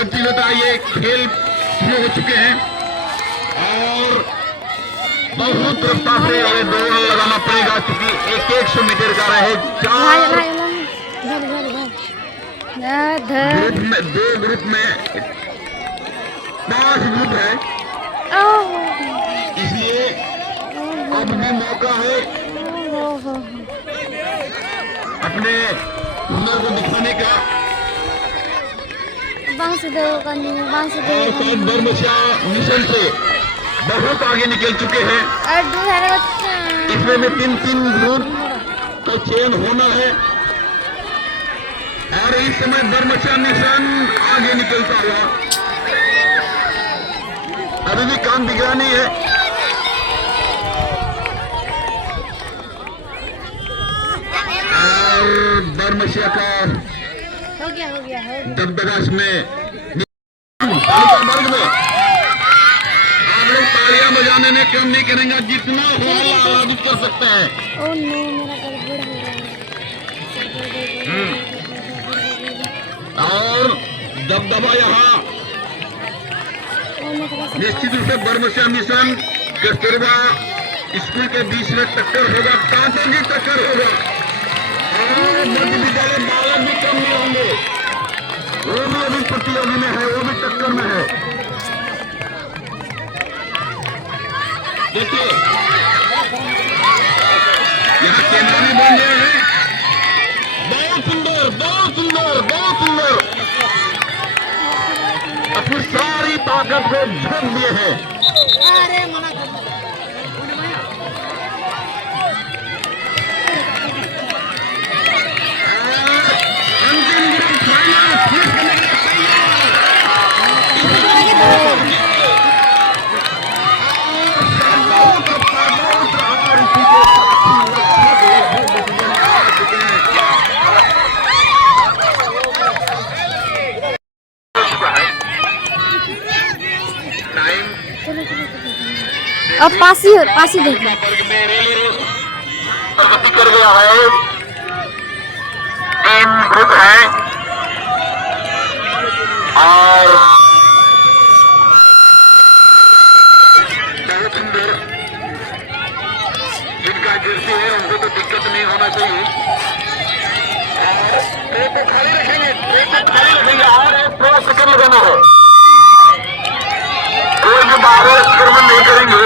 सब चीज होता है। ये खेल शुरू हो चुके हैं और बहुत रफ्तार से ये दौड़ लगाना पड़ेगा क्योंकि 100 मीटर का रहे। ग्रुप में 2 ग्रुप में 5 ग्रुप है, इसलिए अब भी मौका है अपने हुनर को दिखाने का। बरमसिया मिशन से बहुत आगे निकल चुके हैं। इसमें में 3 ग्रुप का चयन होना है और इस समय बरमसिया मिशन आगे निकलता हुआ। अभी भी काम बिगड़ा नहीं है। और बरमसिया का हो गया दबदबाश में वर्ग में आप लोग तालियां बजाने में कम नहीं करेंगे, जितना हो आलादित कर सकते हैं। ओह नो, मेरा गड़बड़ हो रहा है। और दबदबा यहाँ निश्चित रूप से बरमसिया मिशन कस्तूरबा स्कूल के बीच में टक्कर होगा, कांटों की टक्कर होगा। और मध्य विद्यालय बालक भी कम नहीं होंगे, वो भी अभी प्रतियोगी में है, वो भी टक्कर में है। देखिए यहाँ कैमरा भी बन गए हैं। बहुत सुंदर, बहुत सुंदर, बहुत सुंदर। अपनी सारी ताकत को झोंक दिए हैं। अरे मना कर अंतिम ग्रुप फाइनल फिनिश करने के लिए अब पासी देख लो। प्रगति कर गया है। 3 ग्रुप है और बहुत सुंदर। जिनका जर्सी है उनको तो दिक्कत नहीं होना चाहिए। पेट को खाली रखेंगे, पेट को खाली रखेंगे और एक थोड़ा सेकंड लगाना है। कोई भी बाहर अतिक्रमण नहीं करेंगे,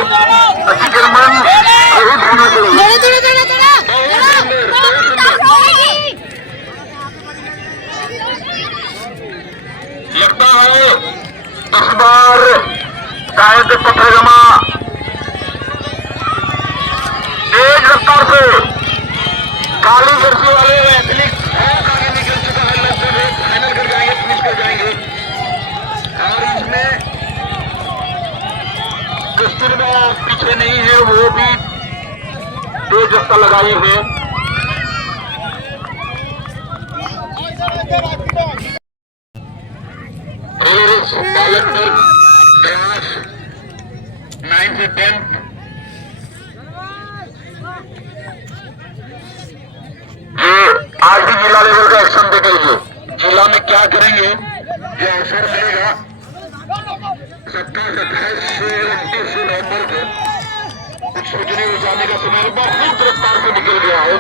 अतिक्रमण बहुत होना चाहिए। लगता है इस बार शायद पथरगमा तेज रफ्तार से काली जर्सी वाले एथलीट बहुत आगे निकल चुका है। लगभग फाइनल कर जाएंगे, फिनिश कर जाएंगे। और इसमें कस्तूरबा पीछे नहीं है, वो भी तेज रफ्तार लगाई है। बालक वर्ग क्लास 9 से 10 ये आज भी जिला लेवल का एक्शन देखेंगे। जिला में क्या करेंगे ये अवसर मिलेगा 27, 28 से 29 नवंबर को। सोचने विचारने का समय बहुत रफ्तार से निकल गया है।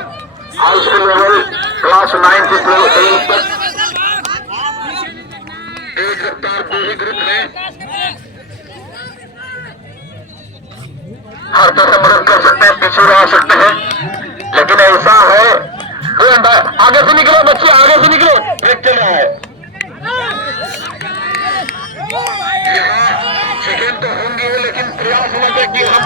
हाई स्कूल लेवल क्लास 9 से 12 तक एक रफ्तार 2 ही ग्रुप है। हर तरह मदद कर सकते हैं, पीछे रह सकते हैं, लेकिन ऐसा है आगे से निकले बच्चे, आगे से निकले, ब्रेक चल रहा है। यहाँ सेकेंड तो होंगे लेकिन प्रयास होगा कि हम